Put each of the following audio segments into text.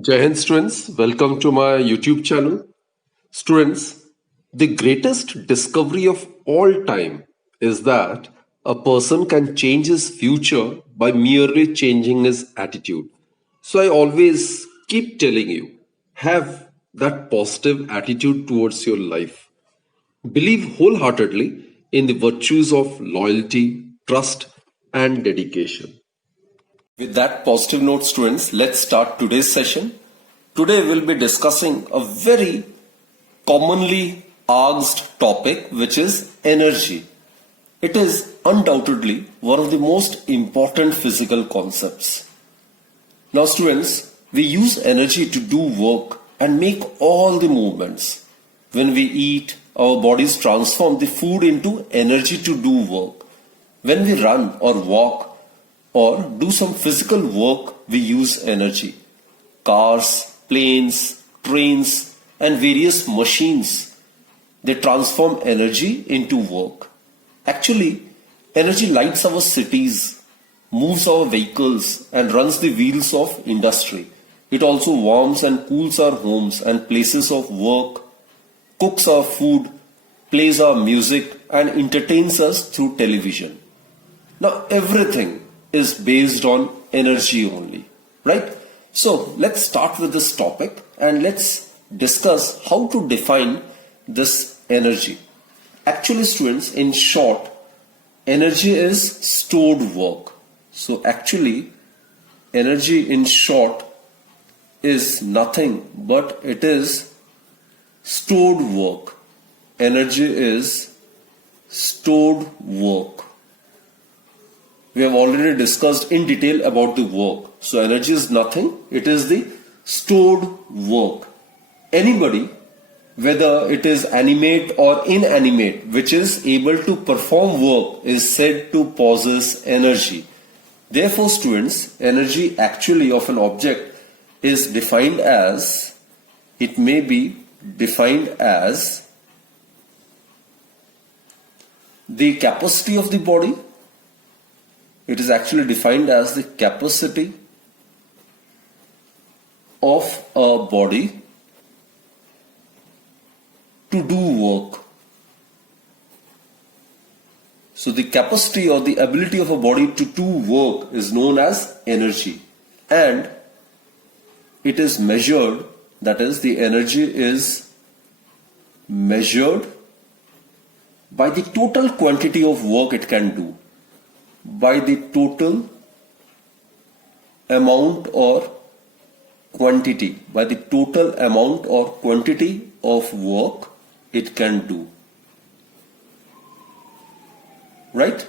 Jai Hind students, welcome to my YouTube channel. Students, the greatest discovery of all time is that a person can change his future by merely changing his attitude. So I always keep telling you, have that positive attitude towards your life. Believe wholeheartedly in the virtues of loyalty, trust, and dedication. With that positive note, students, let's start today's session. Today we'll be discussing a very commonly asked topic, which is energy. It is undoubtedly one of the most important physical concepts. Now, students, we use energy to do work and make all the movements. When we eat, our bodies transform the food into energy to do work. When we run or walk or do some physical work, we use energy. Cars, planes, trains, and various machines, they transform energy into work. Actually, energy lights our cities, moves our vehicles, and runs the wheels of industry. It also warms and cools our homes and places of work, cooks our food, plays our music, and entertains us through television. Now, everything is based on energy only, right? So, let's start with this topic and let's discuss how to define this energy. Actually, students, in short, energy is stored work. So, actually, energy in short is nothing but it is stored work. Energy is stored work. We have already discussed in detail about the work. So energy is nothing, it is the stored work. Anybody, whether it is animate or inanimate, which is able to perform work is said to possess energy. Therefore, students, energy actually of an object is defined as, it may be defined as the capacity of the body. It is actually defined as the capacity of a body to do work. So the capacity or the ability of a body to do work is known as energy, and it is measured, that is, the energy is measured by the total quantity of work it can do, by the total amount or quantity, by the total amount or quantity of work it can do. Right?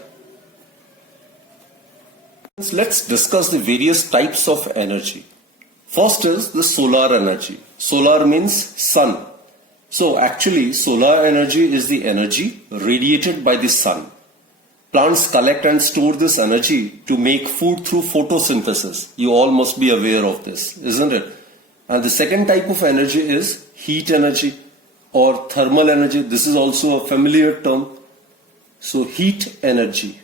Let's discuss the various types of energy. First is the solar energy. Solar means sun. So actually, solar energy is the energy radiated by the sun. Plants collect and store this energy to make food through photosynthesis. You all must be aware of this, isn't it? And the second type of energy is heat energy or thermal energy. This is also a familiar term. So heat energy.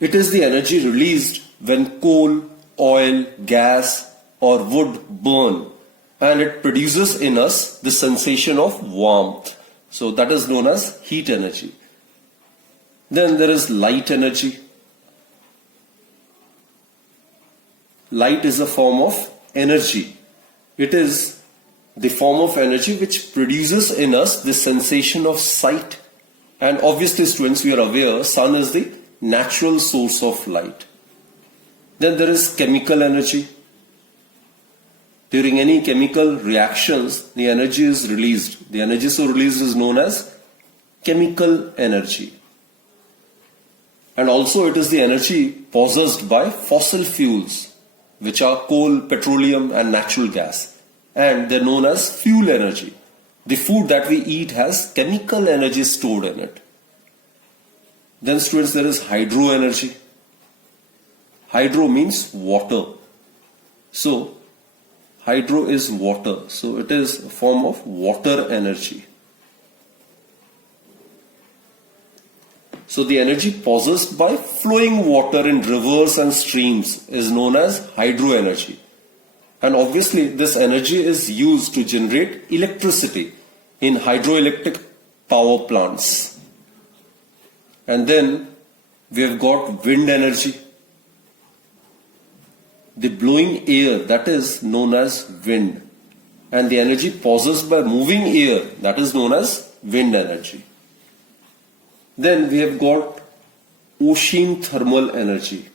It is the energy released when coal, oil, gas or wood burn, and it produces in us the sensation of warmth. So that is known as heat energy. Then there is light energy. Light is a form of energy. It is the form of energy which produces in us the sensation of sight. And obviously, students, we are aware sun is the natural source of light. Then there is chemical energy. During any chemical reactions, the energy is released. The energy so released is known as chemical energy. And also it is the energy possessed by fossil fuels, which are coal, petroleum and natural gas. And they're known as fuel energy. The food that we eat has chemical energy stored in it. Then students, there is hydro energy. Hydro means water. So hydro is water. So it is a form of water energy. So the energy possessed by flowing water in rivers and streams is known as hydro energy. And obviously this energy is used to generate electricity in hydroelectric power plants. And then we have got wind energy. The blowing air, that is known as wind. And the energy possessed by moving air, that is known as wind energy. Then we have got ocean thermal energy.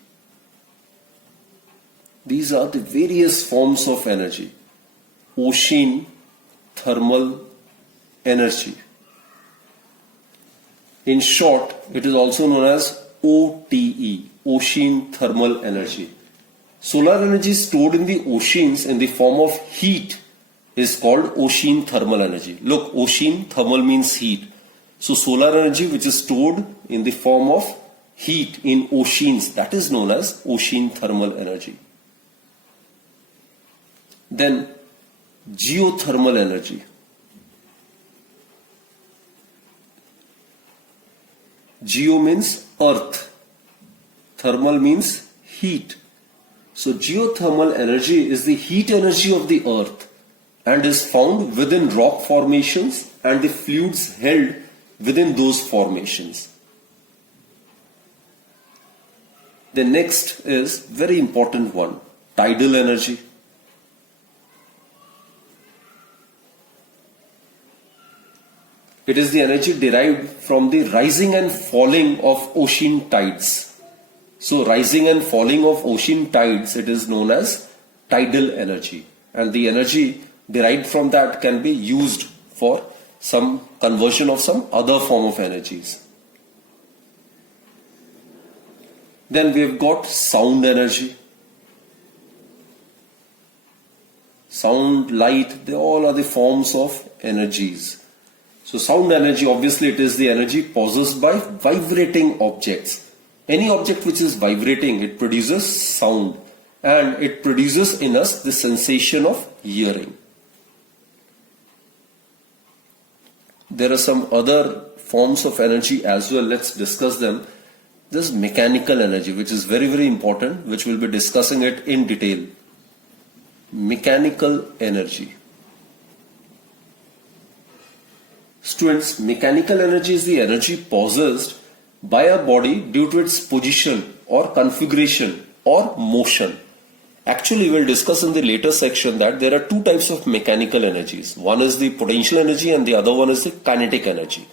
These are the various forms of energy. Ocean thermal energy. In short, it is also known as OTE, ocean thermal energy. Solar energy stored in the oceans in the form of heat is called ocean thermal energy. Look, ocean thermal means heat. So solar energy which is stored in the form of heat in oceans, that is known as ocean thermal energy. Then geothermal energy. Geo means earth. Thermal means heat. So geothermal energy is the heat energy of the earth and is found within rock formations and the fluids held within those formations. The next is very important one, tidal energy. It is the energy derived from the rising and falling of ocean tides. So rising and falling of ocean tides, it is known as tidal energy. And the energy derived from that can be used for some conversion of some other form of energies. Then we have got sound energy. Sound, light, they all are the forms of energies. So sound energy, obviously it is the energy possessed by vibrating objects. Any object which is vibrating, it produces sound and it produces in us the sensation of hearing. There are some other forms of energy as well. Let's discuss them. This mechanical energy, which is very, very important, which we'll be discussing it in detail. Mechanical energy. Students, mechanical energy is the energy possessed by a body due to its position or configuration or motion. Actually, we'll discuss in the later section that there are two types of mechanical energies. One is the potential energy and the other one is the kinetic energy.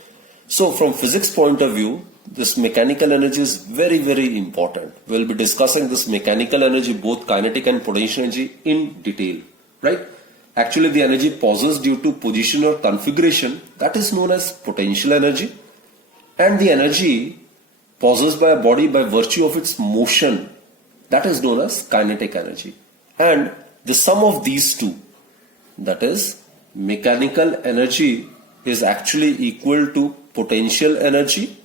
So from physics point of view, this mechanical energy is very, very important. We'll be discussing this mechanical energy, both kinetic and potential energy, in detail, right? Actually, the energy possessed due to position or configuration, that is known as potential energy. And the energy possessed by a body by virtue of its motion, that is known as kinetic energy. And the sum of these two, that is mechanical energy, is actually equal to potential energy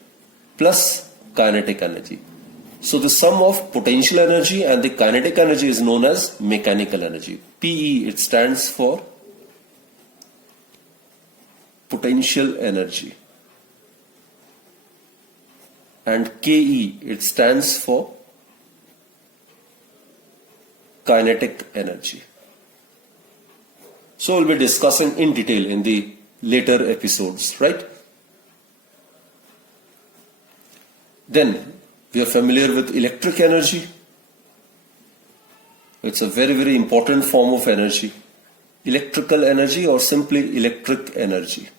plus kinetic energy. So the sum of potential energy and the kinetic energy is known as mechanical energy. PE, it stands for potential energy. And KE, it stands for kinetic energy. So we'll be discussing in detail in the later episodes, right? Then we are familiar with electric energy. It's a very, very important form of energy. Electrical energy or simply electric energy.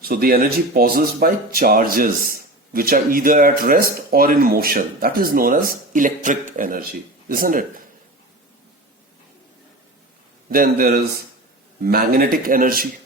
So the energy possessed by charges which are either at rest or in motion, that is known as electric energy, isn't it? Then there is magnetic energy.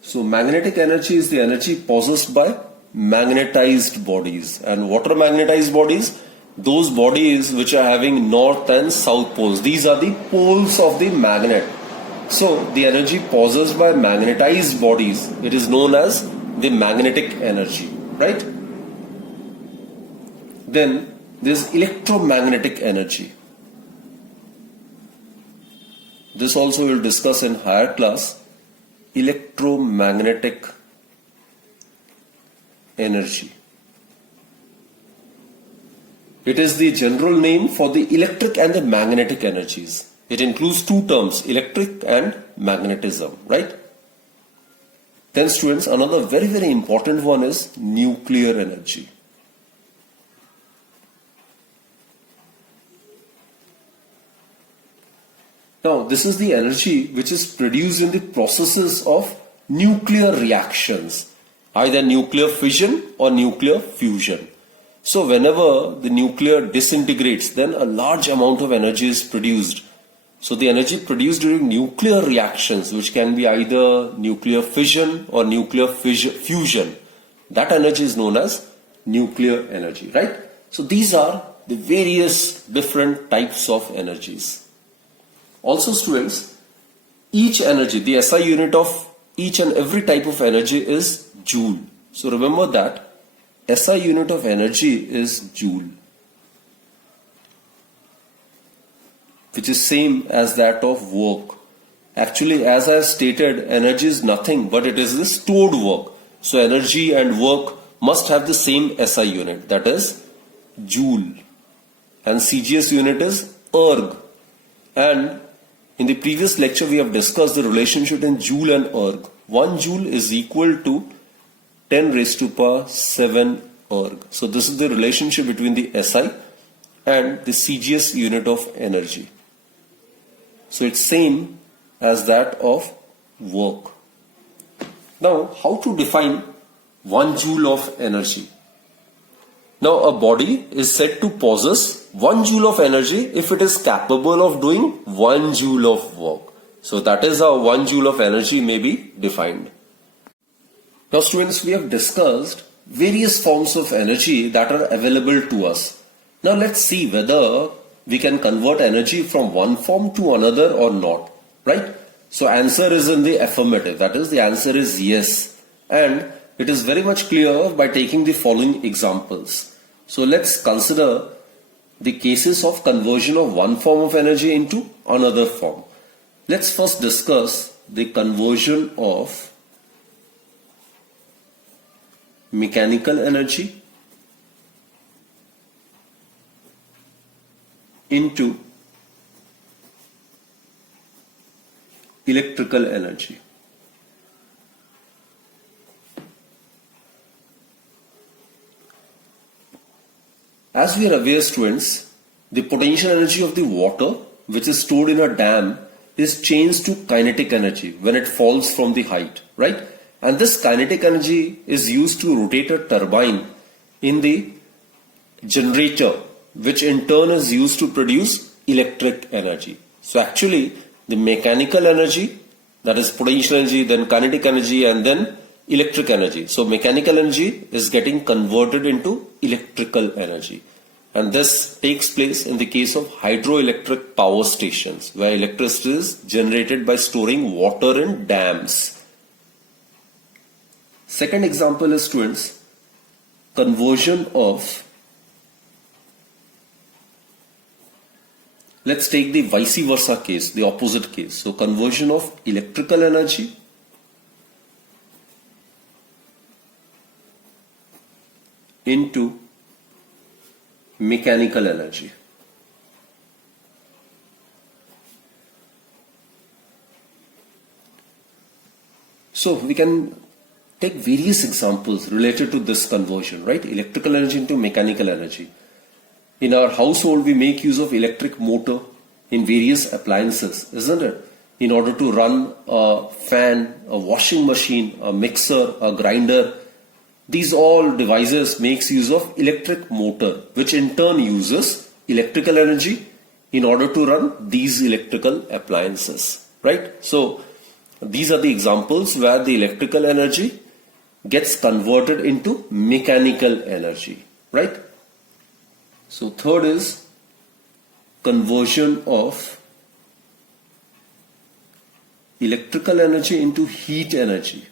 So magnetic energy is the energy possessed by magnetized bodies. And what are magnetized bodies? Those bodies which are having north and south poles. These are the poles of the magnet. So the energy possessed by magnetized bodies, it is known as the magnetic energy, right? Then there is electromagnetic energy. this also we'll discuss in higher class, electromagnetic energy. It is the general name for the electric and the magnetic energies. It includes two terms, electric and magnetism, right? Then students, another very, very important one is nuclear energy. Now, this is the energy which is produced in the processes of nuclear reactions, either nuclear fission or nuclear fusion. So, whenever the nuclear disintegrates, then a large amount of energy is produced. So, the energy produced during nuclear reactions, which can be either nuclear fission or nuclear fusion, that energy is known as nuclear energy, right? So, these are the various different types of energies. Also students, each energy, the SI unit of each and every type of energy is joule. So remember that SI unit of energy is joule, which is same as that of work. Actually, as I stated, energy is nothing but it is the stored work. So energy and work must have the same SI unit, that is joule, and CGS unit is erg. And in the previous lecture, we have discussed the relationship in joule and erg. 1 joule is equal to 10 raised to power 7 erg. So this is the relationship between the SI and the CGS unit of energy. So it's same as that of work. Now, how to define 1 joule of energy? Now, a body is said to possess 1 joule of energy if it is capable of doing 1 joule of work. So that is how 1 joule of energy may be defined. Now students, we have discussed various forms of energy that are available to us. Now let's see whether we can convert energy from one form to another or not, right? So answer is in the affirmative, that is the answer is yes. And it is very much clear by taking the following examples. So let's consider the cases of conversion of one form of energy into another form. Let's first discuss the conversion of mechanical energy into electrical energy. As we are aware students, the potential energy of the water which is stored in a dam is changed to kinetic energy when it falls from the height, right? And this kinetic energy is used to rotate a turbine in the generator, which in turn is used to produce electric energy. So actually the mechanical energy, that is potential energy, then kinetic energy, and then electric energy. So mechanical energy is getting converted into electrical energy. And this takes place in the case of hydroelectric power stations, where electricity is generated by storing water in dams. Second example is students, conversion of, let's take the vice versa case, the opposite case. So conversion of electrical energy into mechanical energy. So we can take various examples related to this conversion, right? Electrical energy into mechanical energy. In our household, we make use of electric motor in various appliances, isn't it? In order to run a fan, a washing machine, a mixer, a grinder. These all devices makes use of electric motor, which in turn uses electrical energy in order to run these electrical appliances, right? So these are the examples where the electrical energy gets converted into mechanical energy, right? So third is conversion of electrical energy into heat energy.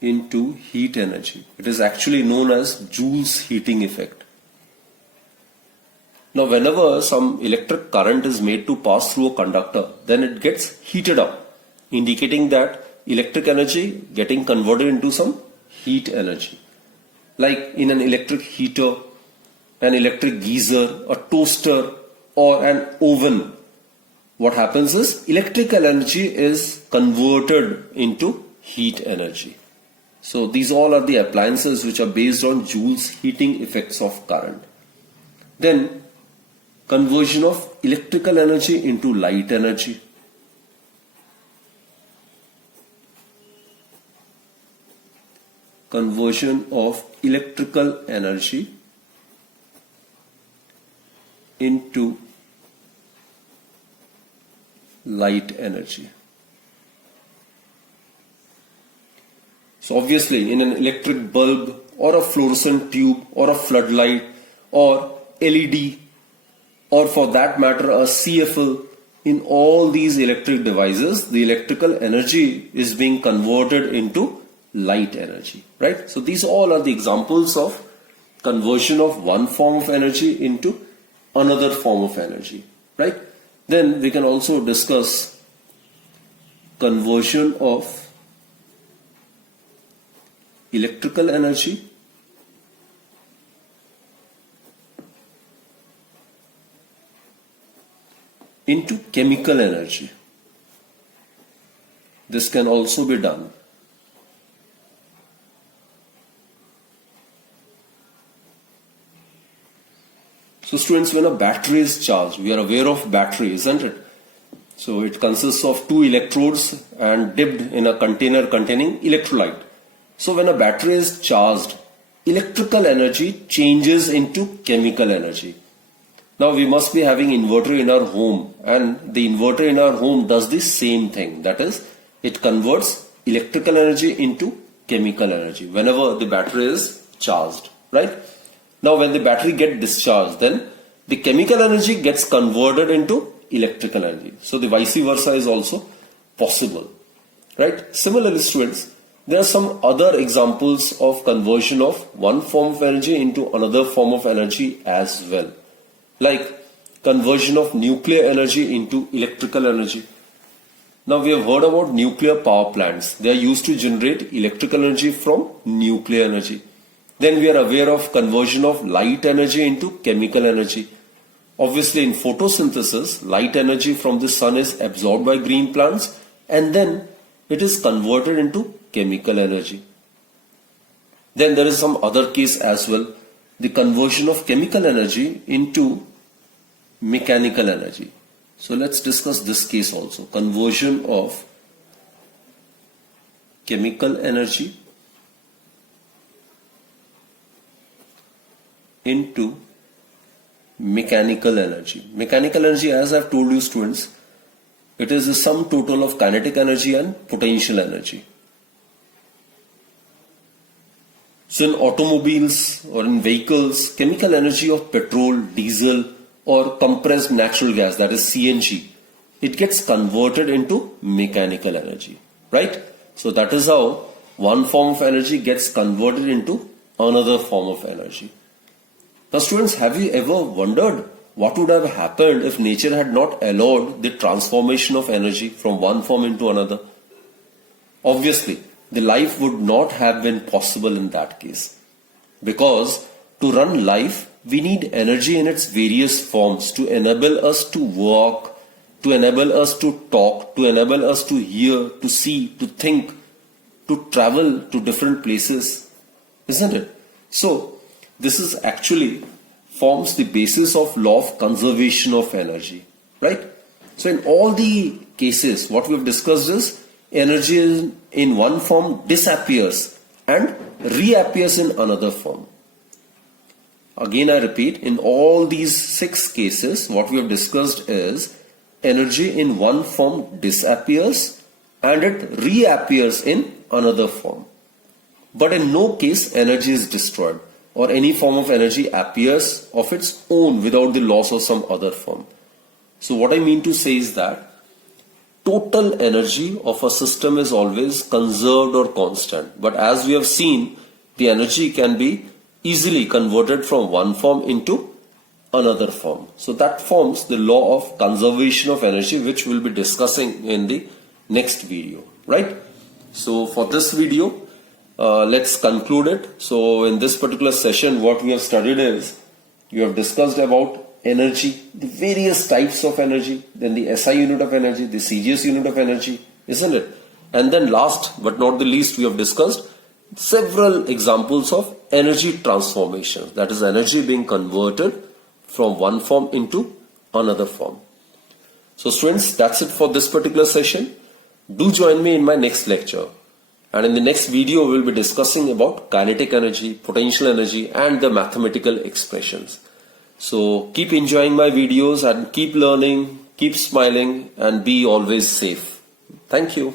Into heat energy. It is actually known as Joule's heating effect. Now, whenever some electric current is made to pass through a conductor, then it gets heated up, indicating that electric energy getting converted into some heat energy. Like in an electric heater, an electric geyser, a toaster, or an oven, what happens is electrical energy is converted into heat energy. So these all are the appliances which are based on Joule's heating effects of current. Then conversion of electrical energy into light energy. Conversion of electrical energy into light energy. So obviously in an electric bulb or a fluorescent tube or a floodlight or LED or for that matter a CFL, in all these electric devices the electrical energy is being converted into light energy, right? So these all are the examples of conversion of one form of energy into another form of energy, right? Then we can also discuss conversion of electrical energy into chemical energy. This can also be done. So students, when a battery is charged, we are aware of battery, isn't it? So it consists of two electrodes and dipped in a container containing electrolyte. So when a battery is charged, electrical energy changes into chemical energy. Now we must be having inverter in our home, and the inverter in our home does the same thing. That is, it converts electrical energy into chemical energy whenever the battery is charged, right? Now when the battery gets discharged, then the chemical energy gets converted into electrical energy. So the vice versa is also possible, right? Similarly, students, there are some other examples of conversion of one form of energy into another form of energy as well. Like conversion of nuclear energy into electrical energy. Now we have heard about nuclear power plants. They are used to generate electrical energy from nuclear energy. Then we are aware of conversion of light energy into chemical energy. Obviously in photosynthesis, light energy from the sun is absorbed by green plants and then it is converted into chemical energy. Then there is some other case as well, the conversion of chemical energy into mechanical energy. So let's discuss this case also. Conversion of chemical energy into mechanical energy. Mechanical energy, as I've told you students, it is the sum total of kinetic energy and potential energy. So in automobiles or in vehicles, chemical energy of petrol, diesel or compressed natural gas, that is CNG, it gets converted into mechanical energy, right? So that is how one form of energy gets converted into another form of energy. Now students, have you ever wondered what would have happened if nature had not allowed the transformation of energy from one form into another? Obviously, the life would not have been possible in that case. Because to run life, we need energy in its various forms to enable us to walk, to enable us to talk, to enable us to hear, to see, to think, to travel to different places, isn't it? So, this is actually forms the basis of law of conservation of energy, right? So in all the cases, what we have discussed is energy in one form disappears and reappears in another form. Again, I repeat, in all these 6 cases, what we have discussed is energy in one form disappears and it reappears in another form. But in no case energy is destroyed or any form of energy appears of its own without the loss of some other form. So what I mean to say is that total energy of a system is always conserved or constant. But as we have seen, the energy can be easily converted from one form into another form. So that forms the law of conservation of energy, which we'll be discussing in the next video, right? So for this video, let's conclude it. So in this particular session, what we have studied is, you have discussed about energy, the various types of energy, then the SI unit of energy, the CGS unit of energy, isn't it? And then last but not the least, we have discussed several examples of energy transformation, that is energy being converted from one form into another form. So students, that's it for this particular session. Do join me in my next lecture. And in the next video, we'll be discussing about kinetic energy, potential energy, and the mathematical expressions. So keep enjoying my videos and keep learning, keep smiling, and be always safe. Thank you.